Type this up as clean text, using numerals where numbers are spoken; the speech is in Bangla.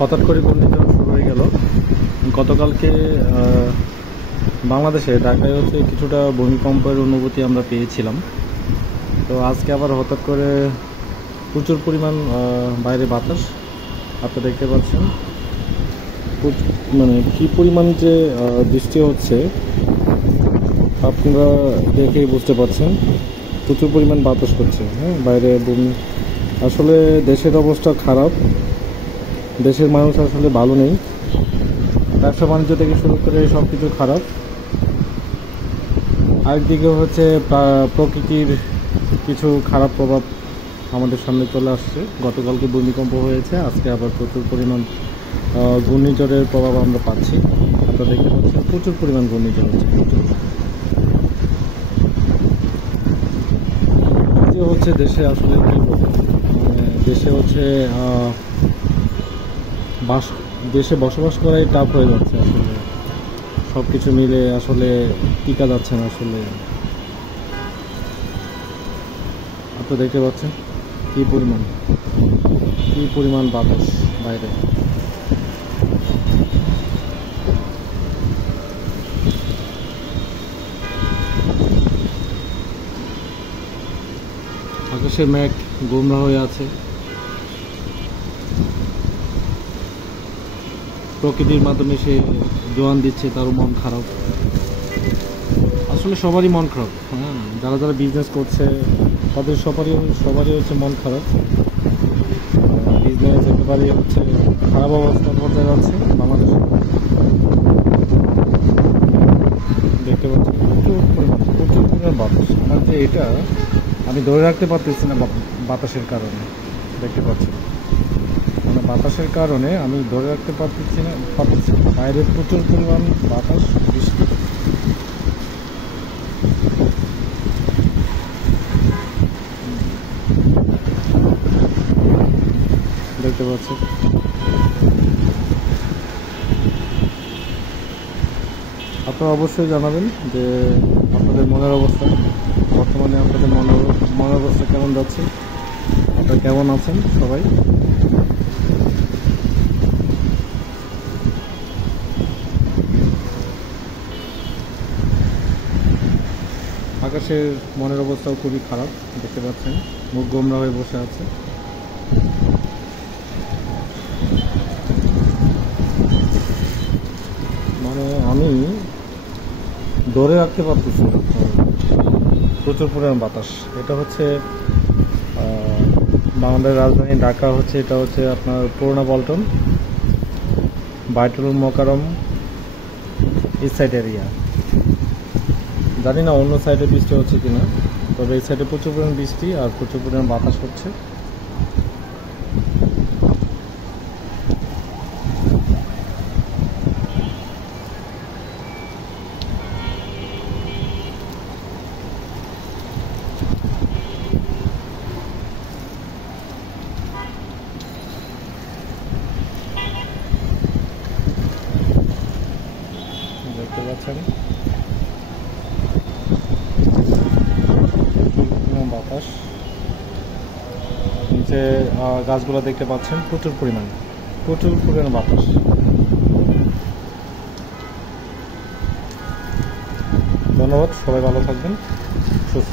হঠাৎ করে ঘূর্ণিঝড় শুরু হয়ে গেল। গতকালকে বাংলাদেশে ঢাকায় হচ্ছে কিছুটা ভূমিকম্পের অনুভূতি আমরা পেয়েছিলাম। তো আজকে আবার হঠাৎ করে প্রচুর পরিমাণ বাইরে বাতাস আপনি দেখতে পাচ্ছেন। মানে কি পরিমাণ যে বৃষ্টি হচ্ছে আপনারা দেখেই বুঝতে পারছেন। প্রচুর পরিমাণ বাতাস করছে, হ্যাঁ বাইরে আসলে দেশের অবস্থা খারাপ, দেশের মানুষ আসলে ভালো নেই, ব্যবসা বাণিজ্য থেকে শুরু করে সব কিছু খারাপ। আরেকদিকে হচ্ছে প্রকৃতির কিছু খারাপ প্রভাব আমাদের সামনে চলে আসছে। গতকালকে ভূমিকম্প হয়েছে, আজকে আবার প্রচুর পরিমাণ ঘূর্ণিঝড়ের প্রভাব আমরা পাচ্ছি। আপনারা দেখতে পাচ্ছেন প্রচুর পরিমাণ ঘূর্ণিঝড় হচ্ছে। হচ্ছে দেশে আসলে কি বলবো, দেশে হচ্ছে দেশে বসবাস করাই টাফ হয়ে যাচ্ছে। আসলে সব কিছু মিলে আসলে টিকা যাচ্ছে না। আসলে আপনারা দেখতে পাচ্ছেন কি পরিমাণ বাতাস বাইরে। আকাশে মেঘ গোমরা হয়ে আছে। প্রকৃতির মাধ্যমে সে জোয়ান দিচ্ছে, তারও মন খারাপ। আসলে সবারই মন খারাপ, হ্যাঁ যারা যারা বিজনেস করছে তাদের সবারই হচ্ছে মন খারাপ। বিজনেস একেবারেই হচ্ছে খারাপ অবস্থা পর্যায়ে যাচ্ছে বাংলাদেশে। দেখতে পাচ্ছি প্রচুর পরিমাণ বাতাস। আমার যে এটা আমি ধরে রাখতে পারতেছি না বাতাসের কারণে। দেখতে পাচ্ছি মানে বাতাসের কারণে আমি ধরে রাখতে পারতেছি না। বাইরে প্রচুর পরিমাণ বাতাস, বৃষ্টি। দেখতে পাচ্ছি আপনারা অবশ্যই জানাবেন যে আপনাদের মনের অবস্থা, বর্তমানে আপনাদের মনের অবস্থা কেমন যাচ্ছে, আপনারা কেমন আছেন সবাই। আকাশের মনের অবস্থাও খুবই খারাপ, দেখতে পাচ্ছেন মুখ গোমরা হয়ে বসে আছে। মানে আমি ধরে রাখতে পারতেছি প্রচুর পরিমাণ বাতাস। এটা হচ্ছে বাংলাদেশের রাজধানী ঢাকা হচ্ছে, এটা হচ্ছে আপনার পুরোনো পল্টন, বাইতুল মোকাররম এই সাইড এরিয়া। জানি না অন্য সাইডে বৃষ্টি হচ্ছে কিনা, তবে এই সাইডে প্রচুর পরিমাণ বৃষ্টি আর প্রচুর পরিমাণ বাতাস হচ্ছে। দেখতে পাচ্ছেন বাতাস, নিচে গাছগুলো দেখতে পাচ্ছেন প্রচুর পরিমাণ বাতাস। ধন্যবাদ, সবাই ভালো থাকবেন, সুস্থ।